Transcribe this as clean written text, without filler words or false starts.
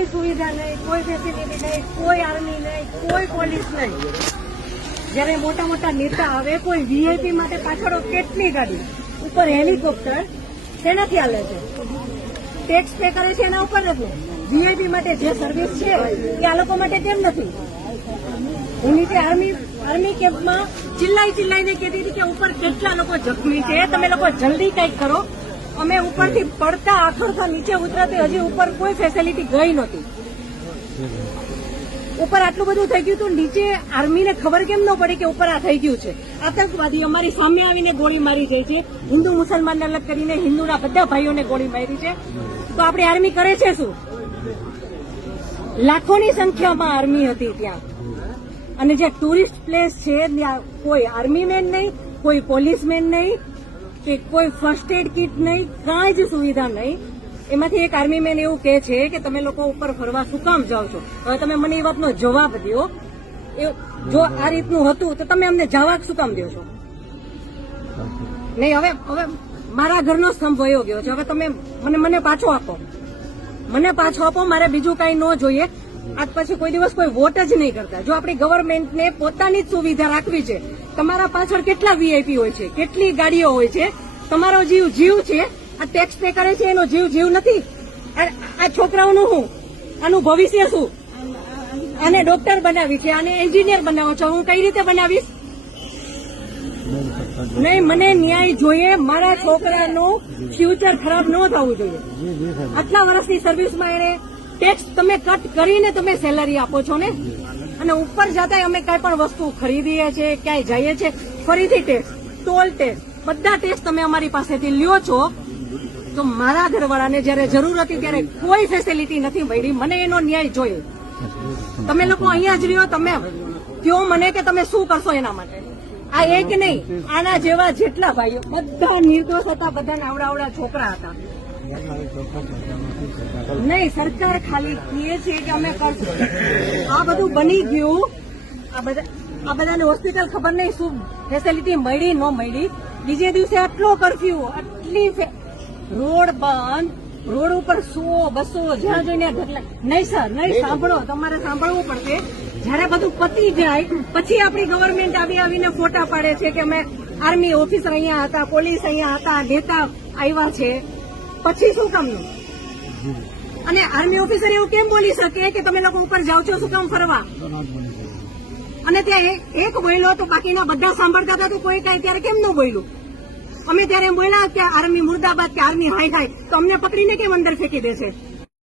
કોઈ સુવિધા નહીં, કોઈ ફેસિલિટી નહીં, કોઈ આર્મી નહીં, કોઈ પોલીસ નહીં. જયારે મોટા મોટા નેતા આવે કોઈ વીઆઈપી માટે પાછળ કેટલી ગાડી, ઉપર હેલિકોપ્ટર શેનાથી હાલે છે? ટેક્સ પે કરે છે એના ઉપર નથી. વીઆઈપી માટે જે સર્વિસ છે એ આ લોકો માટે કેમ નથી? હું નીચે આર્મી કેમ્પમાં ચિલ્લાઈને કહેતી હતી કે ઉપર કેટલા લોકો જખમી છે, તમે લોકો જલ્દી કંઈક કરો. અમે ઉપરથી પડતા આખડતા નીચે ઉતરતી હજી ઉપર કોઈ ફેસિલિટી ગઈ નહોતી. ઉપર આટલું બધું થઈ ગયું હતું, નીચે આર્મીને ખબર કેમ ન પડી કે ઉપર આ થઈ ગયું છે? આતંકવાદી અમારી સામે આવીને ગોળી મારી જાય છે. હિન્દુ મુસલમાનને અલગ કરીને હિન્દુના બધા ભાઈઓને ગોળી મારી છે. તો આપણી આર્મી કરે છે શું? લાખોની સંખ્યામાં આર્મી હતી ત્યાં, અને જે ટુરિસ્ટ પ્લેસ છે ત્યાં કોઈ આર્મીમેન નહીં, કોઈ પોલીસમેન નહીં, કે કોઈ ફર્સ્ટ એડ કિટ નહીં, કાંઈ જ સુવિધા નહીં. એમાંથી એક આર્મી મેન એવું કહે છે કે તમે લોકો ઉપર ફરવા શું કામ જાઓ છો? હવે તમે મને એ વાતનો જવાબ દો. જો આ રીતનું હતું તો તમે અમને જવા શું કામ દો છો? નહીં, હવે મારા ઘરનો સ્તંભ વયો ગયો છે. હવે તમે મને પાછો આપો, મારે બીજું કઈ ન જોઈએ. આજ પછી કોઈ દિવસ કોઈ વોટ જ નહીં કરતા. જો આપણી ગવર્મેન્ટને પોતાની જ સુવિધા રાખવી છે, તમારા પાછળ કેટલા વીઆઈપી હોય છે, કેટલી ગાડીઓ હોય છે, તમારો જીવ છે. આ ટેક્સ પે કરે છે એનો જીવ નથી. આ છોકરાઓનું શું, આનું ભવિષ્ય શું? આને ડોક્ટર બનાવી છે, આને એન્જિનિયર બનાવો છો, હું કઈ રીતે બનાવીશ? નહીં, મને ન્યાય જોઈએ. મારા છોકરાનું ફ્યુચર ખરાબ ન થવું જોઈએ. આટલા વર્ષની સર્વિસમાં એને ટેક્સ તમે કટ કરીને તમે સેલરી આપો છો ને, અને ઉપર જતા અમે કઈ પણ વસ્તુ ખરીદીએ છીએ, ક્યાંય જઈએ છીએ, ફરીથી ટેક્સ, ટોલ ટેક્સ, બધા ટેક્સ તમે અમારી પાસેથી લ્યો છો. તો મારા ઘરવાળાને જયારે જરૂર હતી ત્યારે કોઈ ફેસિલિટી નથી મળી. મને એનો ન્યાય જોઈએ. તમે લોકો અહીંયા જ રહ્યો, તમે કહો મને કે તમે શું કરશો એના માટે. આ એક નહીં, આના જેવા જેટલા ભાઈઓ બધા નિર્દોષ હતા, બધા આવડા છોકરા હતા. નહીં, સરકાર ખાલી કહે છે કે અમે કરશું. આ બધું બની ગયું. આ બધાને હોસ્પિટલ ખબર નહીં શું ફેસિલિટી મળી ન મળી. બીજે દિવસે આટલો કરફ્યુ, આટલી રોડ બંધ, રોડ ઉપર 100-200 જ્યાં જોઈને નહીં સર, નહીં. સાંભળો, તમારે સાંભળવું પડશે. જયારે બધું પતી જાય પછી આપણી ગવર્મેન્ટ આવીને ફોટા પાડે છે કે અમે આર્મી ઓફિસર અહીંયા હતા, પોલીસ અહીંયા હતા, નેતા આવ્યા છે. પછી શું કામનું? અને આર્મી ઓફિસર એવું કેમ બોલી શકે કે તમે લોકો ઉપર જાઓ છો શું કામ ફરવા? અને ત્યાં એક બોલ્યો તો બાકીના બધા સાંભળતા હતા, તો કોઈ કાંઈ ત્યારે કેમ ન બોલ્યું? અમે ત્યારે એમ બોલ્યા કે આર્મી મુર્દાબાદ, કે આર્મી હાય હાય, તો અમને પકડીને કેમ અંદર ફેંકી દે છે?